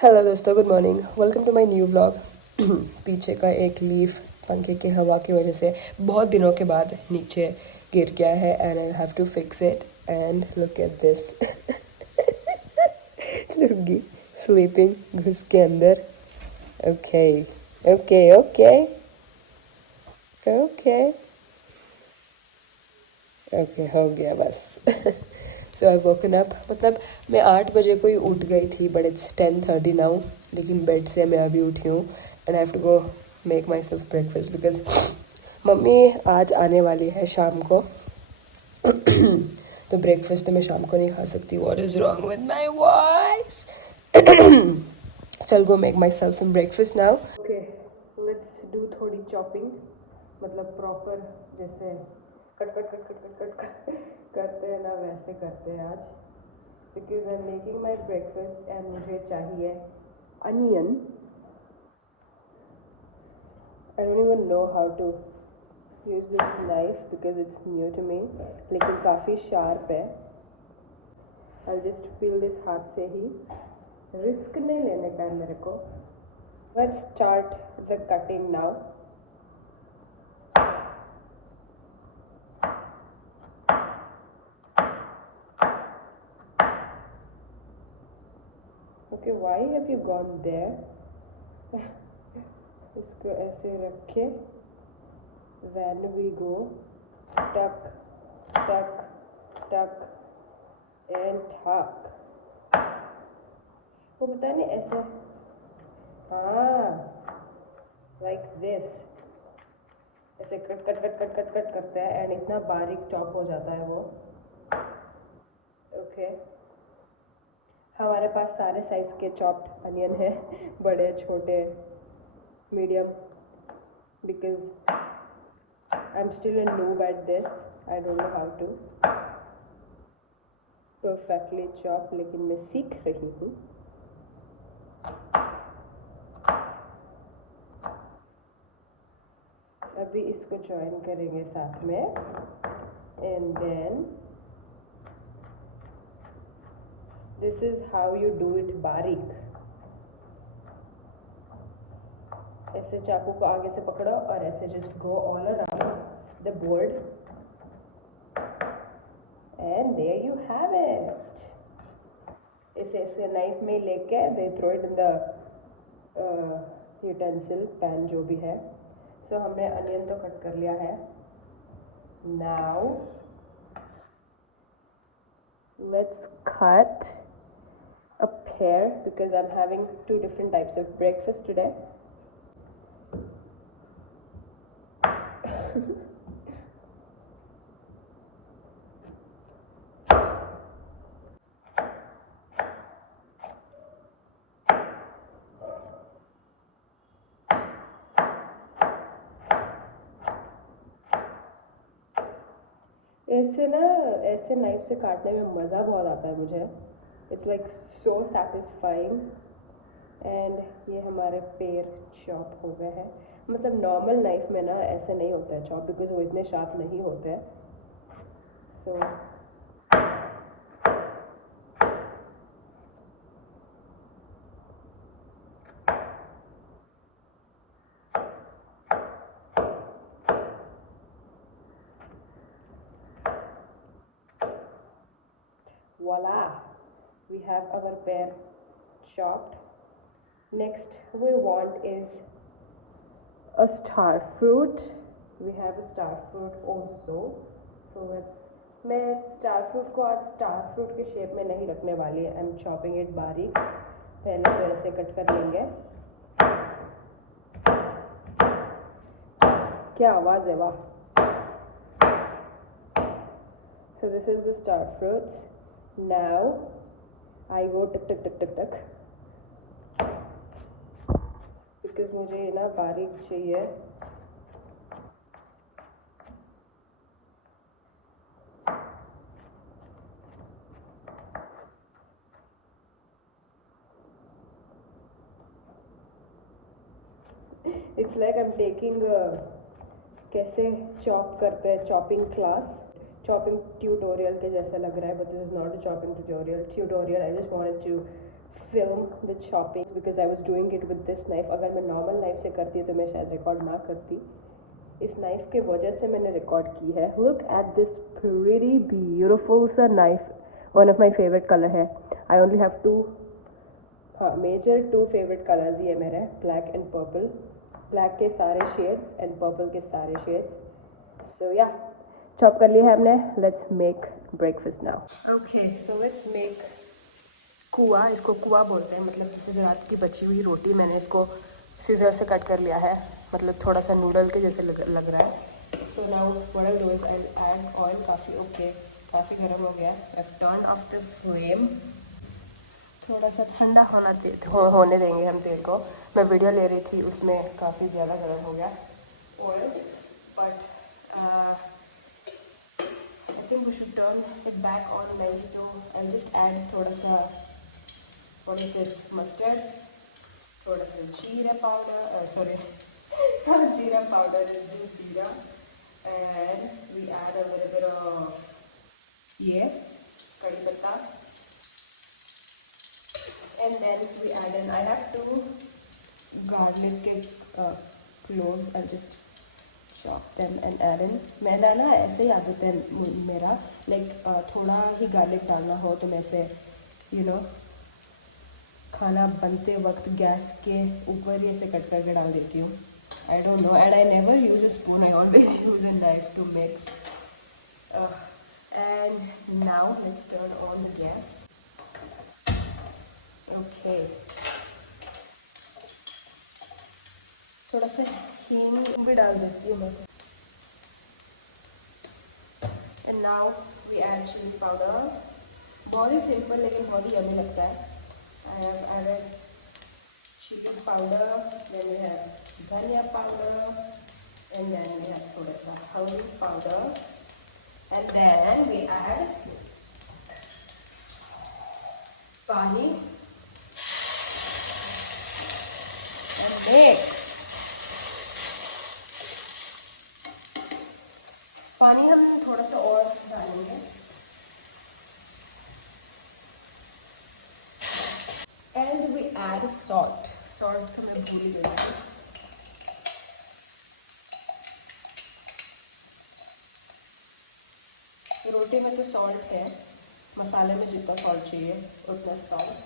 Hello दोस्तों, good morning. Welcome to my new vlog. पीछे का एक लीफ पंखे की हवा की वजह से बहुत दिनों के बाद नीचे गिर गया है and I have to fix it. And look at this. लुगी स्लीपिंग घुस के अंदर। Okay okay okay okay okay, हो गया बस। सो आई वोकन अप, मतलब मैं 8 बजे को ही उठ गई थी, बट इट्स 10:30 नाउ। लेकिन बेड से मैं अभी उठी हूँ and I have to go make myself breakfast because mummy आज आने वाली है शाम को। तो ब्रेकफास्ट तो मैं शाम को नहीं खा सकती। What is wrong with my voice? चल go make myself some breakfast now. Okay, let's do थोड़ी चॉपिंग, मतलब प्रॉपर जैसे cut cut cut cut cut cut cut करते हैं ना, वैसे करते हैं आज। Because I am making my breakfast and मुझे चाहिए onion. I don't even know how to use this knife because it's new to me, लेकिन काफ़ी शार्प है। आई जस्ट फील दिस हाथ से ही। रिस्क नहीं लेने का है मेरे को। Let's start the cutting now. Okay, why have you gone there? इसको ऐसे रखे, then we go tuck tuck tuck and tuck। वो पता नहीं ऐसे, हाँ, like this, ऐसे cut cut cut cut cut cut करते हैं एंड इतना बारीक चॉप हो जाता है वो। ओके, हमारे पास सारे साइज के चॉप्ड अनियन है, बड़े छोटे medium, because I am still a noob at this। I don't know how to perfectly chop, लेकिन मैं सीख रही हूँ। अभी इसको ज्वाइन करेंगे साथ में and then this is how you do it बारीक। ऐसे चाकू को आगे से पकड़ो और ऐसे just go all around the board and there you have it. इसे ऐसे नाइफ में लेके दे throw it in the utensil pan जो भी है। सो हमने अनियन तो कट कर लिया है। Now let's cut a pear because I'm having two different types of breakfast today। ऐसे ना, ऐसे नाइफ से काटने में मज़ा बहुत आता है मुझे। It's like so satisfying. And ये हमारे पैर चॉप हो गए हैं। मतलब नॉर्मल नाइफ में ना ऐसे नहीं होता है चॉप, बिकॉज वो इतने शार्प नहीं होते हैं। सो voila, we have our pear chopped। Next we want is a star fruit। We have a star fruit also। So मैं स्टार फ्रूट को आज स्टार फ्रूट के शेप में नहीं रखने वाली है। आई एम चॉपिंग इट बारीक। पहले तो ऐसे कट कर लेंगे। क्या आवाज़ है, वाह। So this is the star fruits। Now I go टक टक टक टक टक बिकॉज मुझे ना बारीक चाहिए। It's like I am taking कैसे चॉप करते हैं चॉपिंग क्लास, चॉपिंग ट्यूटोरियल के जैसा लग रहा है, but this is not a chopping tutorial. I just wanted to film the chopping because I was doing it with this knife. अगर मैं normal knife से करती तो मैं शायद record ना करती. इस knife के वजह से मैंने record की है. Look at this pretty beautiful सा knife. One of my favorite color है. I only have major two favorite colors ये मेरे, black and purple. Black के सारे shades and purple के सारे shades. So yeah, chop कर लिया है हमने. Let's make breakfast now. Okay, so let's make कुआ. इसको कुआ बोलते हैं. मतलब जैसे रात की बची हुई रोटी मैंने इसको सीजर से कट कर लिया है. मतलब थोड़ा सा नूडल के जैसे लग रहा है. So now what I do is I add oil. काफ़ी गर्म हो गया. I turn off the flame. थोड़ा सा ठंडा होने देंगे हम तेल को. मैं वीडियो ले रही थी उसमें काफ़ी ज़्यादा गर्म हो गया oil. But I think we should turn it back on maybe. तो I'll just add थोड़ा सा what is this mustard, थोड़ा सा जीरा पाउडर. Sorry, not जीरा powder, it's just जीरा. And we add a little bit of ये कड़ी पत्ता. And then we add in. I have two garlic cloves. I'll just chop them and add in. मेरा ना ऐसे ही आदत है मेरा, like थोड़ा ही गार्लिक डालना हो तो मैं से खाना बनते वक्त गैस के ऊपर ही ऐसे कट करके डाल देती हूँ. I don't know, and I never use a spoon. I always use a knife to mix. And now let's turn on the gas. Okay. थोड़ा सा हींग भी डाल देती हूँ मैं. And now we add chili powder. बहुत ही सिंपल लेकिन बहुत ही यम्मी लगता है. I have added chili powder. Then we have धनिया powder. And then we have थोड़ा सा हल्दी powder. And then we add पानी. And mix. पानी हम थोड़ा सा और डालेंगे. And we add salt. Salt तो मैं भूल ही गई थी. रोटी में तो सॉल्ट है, मसाले में जितना सॉल्ट चाहिए उतना salt.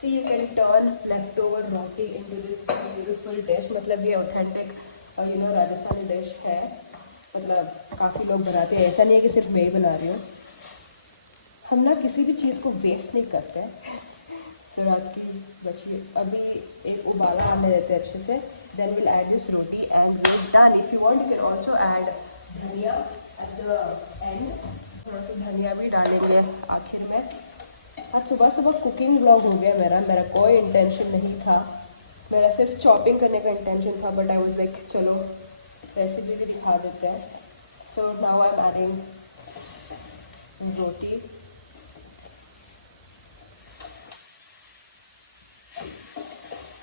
See you can turn leftover roti into this beautiful dish. मतलब ये ऑथेंटिक राजस्थानी डिश है. मतलब काफ़ी लोग बनाते हैं. ऐसा नहीं है कि सिर्फ मैं ही बना रही हूँ. हम ना किसी भी चीज़ को वेस्ट नहीं करते. सो रात की बची अभी एक उबाला आने देते हैं अच्छे से. Then will add this roti and we done. If you want you can also add dhaniya at the end. थोड़ा सा धनिया भी डालेंगे आखिर में. आज सुबह सुबह कुकिंग व्लॉग हो गया मेरा कोई इंटेंशन नहीं था. मेरा सिर्फ चॉपिंग करने का इंटेंशन था. बट आई वाज लाइक चलो रेसिपी भी दिखा देते हैं. So now I am adding roti.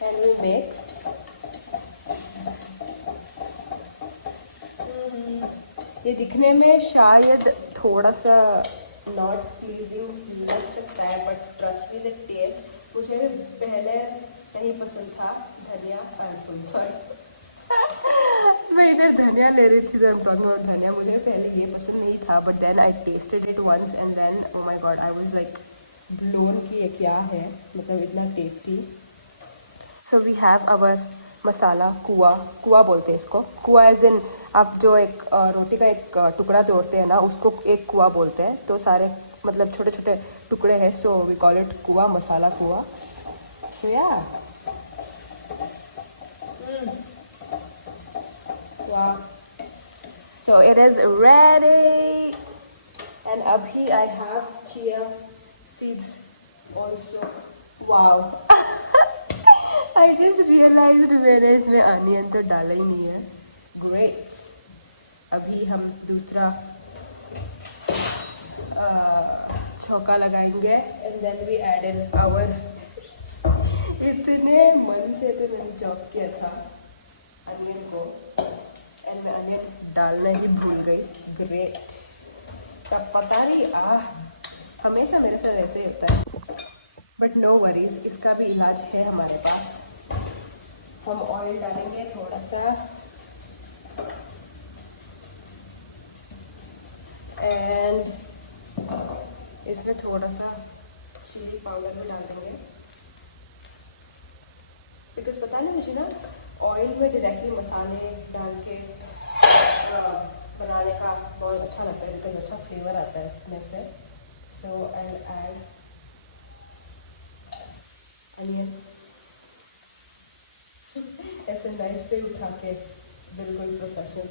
And we mix. ये दिखने में शायद थोड़ा सा नॉट प्लीजिंग लग सकता है but trust me the taste मुझे पहले नहीं पसंद था. धनिया सॉरी मैं इधर धनिया ले रही थी. धनिया मुझे पहले ये पसंद नहीं था. But then I tasted it once and then oh my god I was like blown कि ये क्या है. मतलब इतना tasty. So we have our masala. कुआ बोलते हैं इसको. कुआ एज इन आप जो एक रोटी का एक टुकड़ा तोड़ते हैं ना उसको एक कुआ बोलते हैं. तो सारे मतलब छोटे छोटे टुकड़े हैं. सो वी कॉल इट कुआ. मसाला कुआ. सो या so it is ready. And abhi I have chia seeds also. Wow. I just realized मैंने इसमें अनियन तो डाला ही नहीं है. Great. अभी हम दूसरा छौका लगाएंगे. And then we add in our इतने मन से तो मैंने चॉप किया था अनियन को. एंड मैं अनियन डालना ही भूल गई. ग्रेट. तब पता नहीं हमेशा मेरे साथ ऐसे ही होता है. बट नो वरीज, इसका भी इलाज है हमारे पास। हम ऑयल डालेंगे थोड़ा सा एंड इसमें थोड़ा सा चिली पाउडर भी डाल देंगे, बिकॉज पता नहीं मुझे ना ऑयल में डायरेक्टली मसाले डाल के बनाने का बहुत अच्छा लगता है, बिकॉज अच्छा फ्लेवर आता है उसमें से। सो आई विल ऐड अनियन, ऐसे नाइफ से उठा के बिल्कुल प्रोफेशनल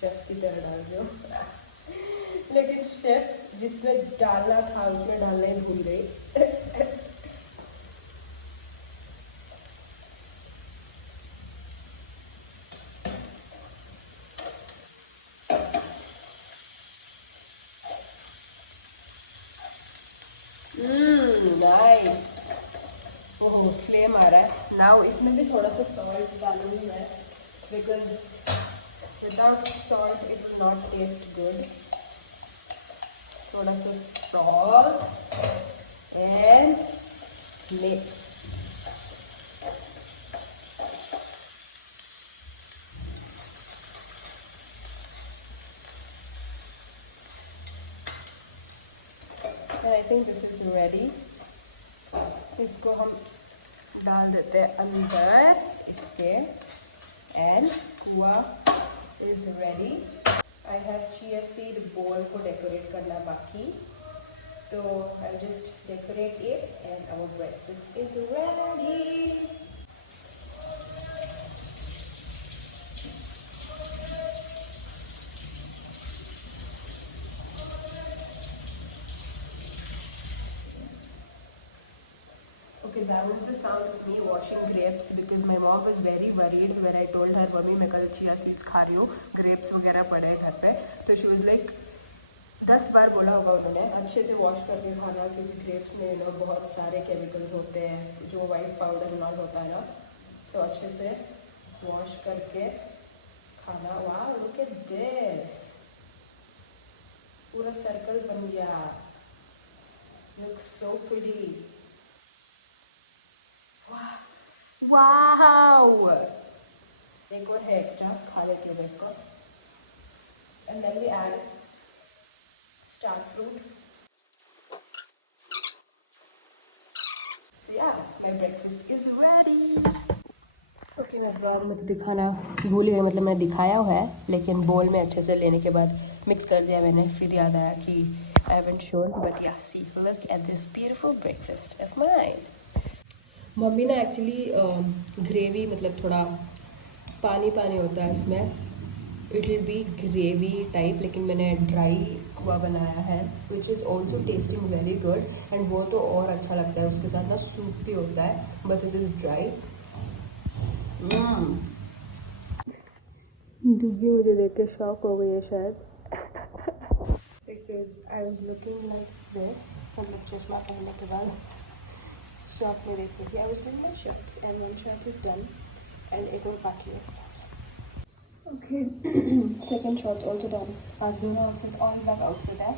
शेफ की तरह डाल दो। लेकिन शेफ जिसमें डालना था उसमें डालना ही भूल गई। नाइस। ओह फ्लेम आ रहा है। नाउ इसमें भी थोड़ा सा सॉल्ट डालूंगी मैं, because without salt it will not taste good. थोड़ा सा salt and mix. I think this is ready. इसको हम डाल देते हैं अंदर इसके एंड हुआ is ready. I have chia seed bowl को डेकोरेट करना बाकी, तो I just decorate it and our breakfast is ready. Okay, that was the sound of me washing grapes because my mom was very worried when I told her, mummy मैं कल chia seeds खा रही हूँ, grapes वगैरह पड़े हैं घर पे। तो शी वाज लाइक 10 बार बोला होगा उन्होंने अच्छे से वॉश करके खाना, क्योंकि ग्रेप्स में ना बहुत सारे केमिकल्स होते हैं, जो वाइट पाउडर नॉट होता है ना। सो अच्छे से वॉश करके खाना। वाह लुक एट दिस, पूरा सर्कल बन गया, लुक सो प्रिटी। वाओ, एक और है एक्स्ट्रा, खा लेती हूँ इसको। And then we add star fruit. So yeah my breakfast is ready. Okay, मैं ब्राउन में दिखाना भूल गई, मतलब मैंने दिखाया हुआ है लेकिन बोल में अच्छे से लेने के बाद मिक्स कर दिया मैंने, फिर याद आया कि I haven't shown. But yeah see, look at this beautiful breakfast of mine. Mummy ना एक्चुअली ग्रेवी, मतलब थोड़ा पानी पानी होता है इसमें, it will be gravy type, लेकिन मैंने ड्राई हुआ बनाया है which is also testing very good. And वो तो और अच्छा लगता है, उसके साथ ना सूप भी होता है, बट दिस इज़ ड्राई। डुग्गी मुझे देख के शॉक हो गई है शायद, because I was looking like this, मतलब चश्मा पहनने के बाद शॉप में देख रही थी। I was doing my shirts and one shirt is done and एक और बाकी है। Okay, second shot also done. आज दोनों आउटफिट, ऑल ब्लैक आउटफिट है,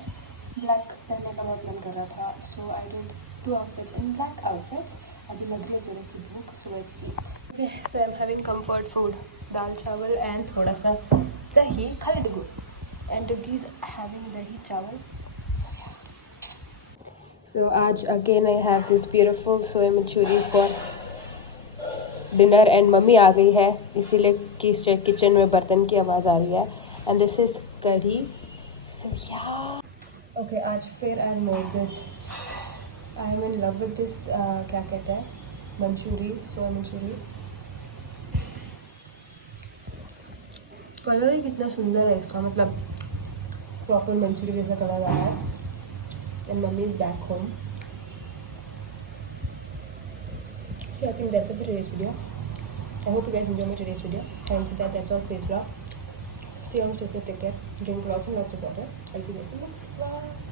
ब्लैक पहनने का बहुत मन कर रहा था, so I did 2 outfits in black outfits. अभी लग रही है जोरे की भूख, सो लेट्स ईट। ओके, तो I am having comfort food, dal chawal and थोड़ा सा दही, खाली Dugu and Dugi is having dahi chawal. So आज again I have this beautiful soy manchuri for dinner and mummy आ गई है, इसीलिए किचन में बर्तन की आवाज़ आ रही है। एंड दिस इज कढ़ी। सो या ओके, आज फिर I made this, I am in love with this, क्या कहते हैं, मंचूरी, सोया मंचूरी। कलर ही कितना सुंदर है इसका, मतलब प्रॉपर मंचूरी जैसा कलर आया है। And mummy is back home. So I think that's it for today's video. I hope you guys enjoy my today's video. And so that's all for today's vlog. Stay home, stay safe, take care, drink lots and lots of water. I'll see you guys in the next vlog.